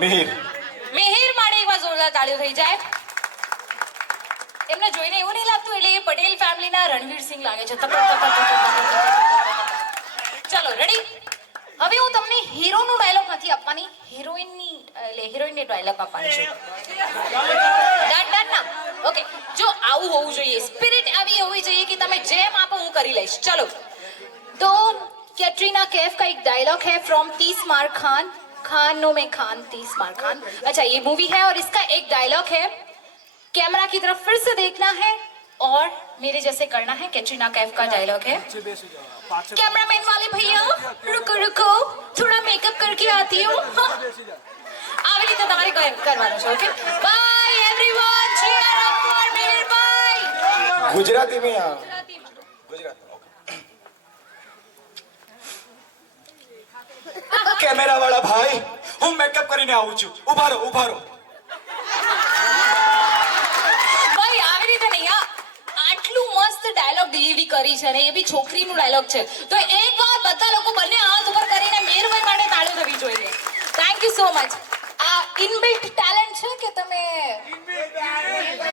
મિહિર માટે એકવાર જોરદાર તાળીઓ થઈ જાય. એમને જોઈને એવું નહીં લાગતું એટલે એ પટેલ ફેમિલીના રણવીરસિંહ લાગે છે. ચલો રેડી. હવે હું તમને હીરોનો ડાયલોગ નથી આપવાની, હિરોઈનની ડાયલોગ આપવાની છું. ડન ના? ઓકે. જો આવું હોવું જોઈએ, સ્પિરિટ આવી હોવી જોઈએ કે તમે જેમ આપો હું કરી લઈશ. ચલો तो कैटरीना कैफ का एक डायलॉग है फ्रॉम 30 मार खान. खानों में खान 30 मार खान. अच्छा ये मूवी है और इसका एक डायलॉग है, कैमरा की तरफ फिर से देखना है और मेरे जैसे करना है. कैटरीना कैफ का डायलॉग है, कैमरामैन वाले भैया रुको रुको थोड़ा मेकअप करके आती हूँ. આવી રીતે તમારે કરવાનું છે. Okay bye everyone, cheer up four Mihirbhai. Gujarati में यहाँ ગુજરાતીમાં કેમેરા વાળા ભાઈ હું મેકઅપ કરીને આવું છું. ઉભા રહો ભાઈ આવી રીતે નહીં. આટલું મસ્ત ડાયલોગ ડિલિવરી કરી છે ને એ બી છોકરીનું ડાયલોગ છે. તો એક વાર બધા લોકો બંને હાથ ઉપર કરીને મેરભાઈ માટે તાળીઓ થવી જોઈએ. Thank you so much. આ ઇનબિલ્ટ ટેલેન્ટ